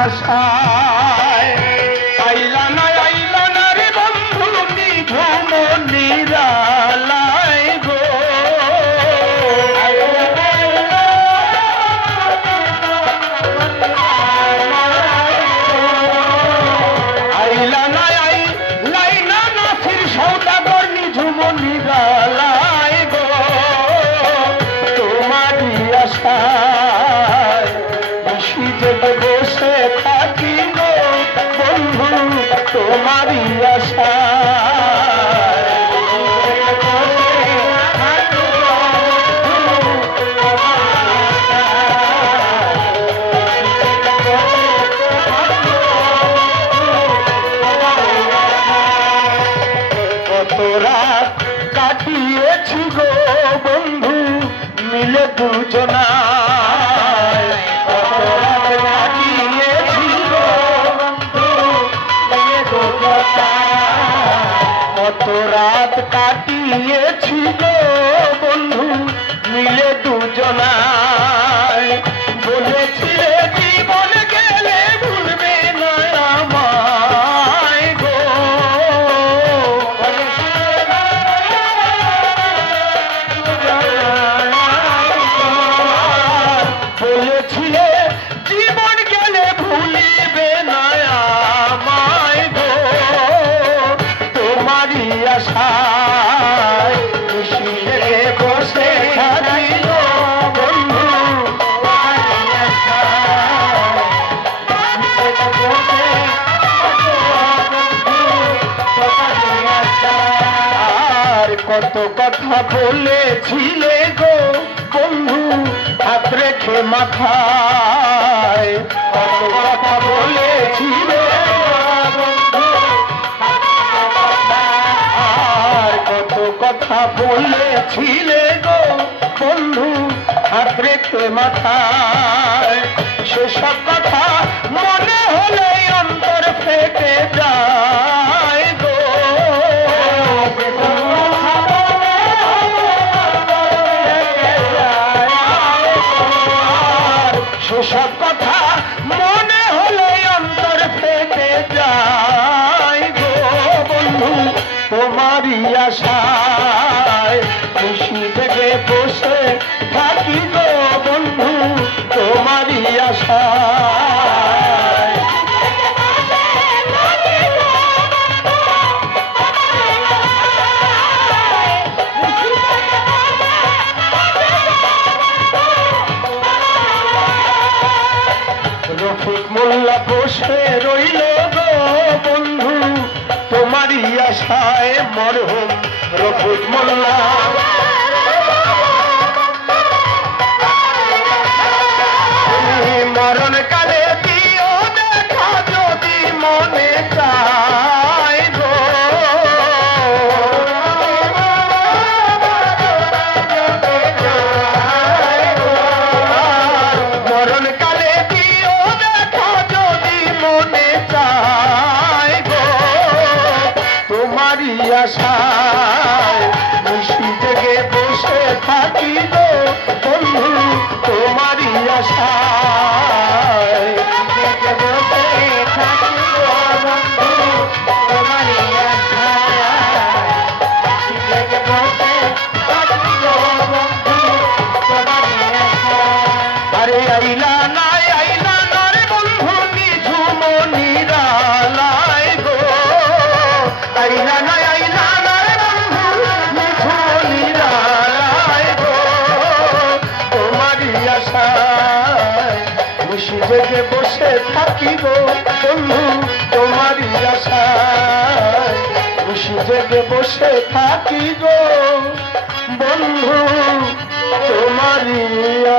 আশায় আইলা না রে বন্ধু নিঝুম নিরালায় গো আইলা না নাসির সওদাগর নিঝুম নিরালায় গো তোমারই আশায় বেশি জেগে বসে থাকি গো বন্ধু তোমারই আশায় কত রাত কাটিয়েছি গো বন্ধু মিলে দুজনায় কত রাত কাটিয়েছি গো বন্ধু মিলে দুজনায় কত রাত কাটিয়েছি গো বন্ধু মিলে দুজনায় বলেছিলে জীবন গেলে ভুলবে না আমায় গো বলেছিলে জীবন গেলে ভুলিবে না আমায় গো তোমারই আশায় খুশি থেকে বসে থাকি গো বন্ধু তোমারই আশায় খুশি থেকে বসে আর কত কথা বলেছিলে গো বন্ধু হাত রেখে মাথায় কত কথা বলেছিলে বন্ধু আর কত কথা বলেছিলে গো বন্ধু হাত রেখে মাথায় সেসব কথা মনে হলে অন্তর ফেটে যায় গো সেসব কথা মনে হলে অন্তর ফেটে যায় গো বন্ধু তোমারই আশায় খুশি থেকে বসে থাকি গো বন্ধু তোমারই আশায় রফিক মোল্লা বসে রইল গো বন্ধু তোমারই আশায় মরহুম রফিক মোল্লা মরণ কালে দিও দেখা যদি মনে চায় গো মরণ কালে দিও দেখা যদি মনে চায় গো তোমারই আশায় খুশি জেগে বসে থাকি গো বন্ধু তোমারই আশায় জেগে বসে থাকি গো বন্ধু তোমারই আশায় জেগে বসে থাকি গো বন্ধু তোমারই আশায় আরে আইলা না রে বন্ধু নিঝুম নিরালায় গো আইলা না রে বন্ধু নিঝুম নিরালায় গো তোমারই আশায় খুশি জেগে বসে থাকি গো বন্ধু তোমারই আশায় খুশি জেগে বসে থাকি গো বন্ধু তোমারই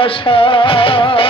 আশায়।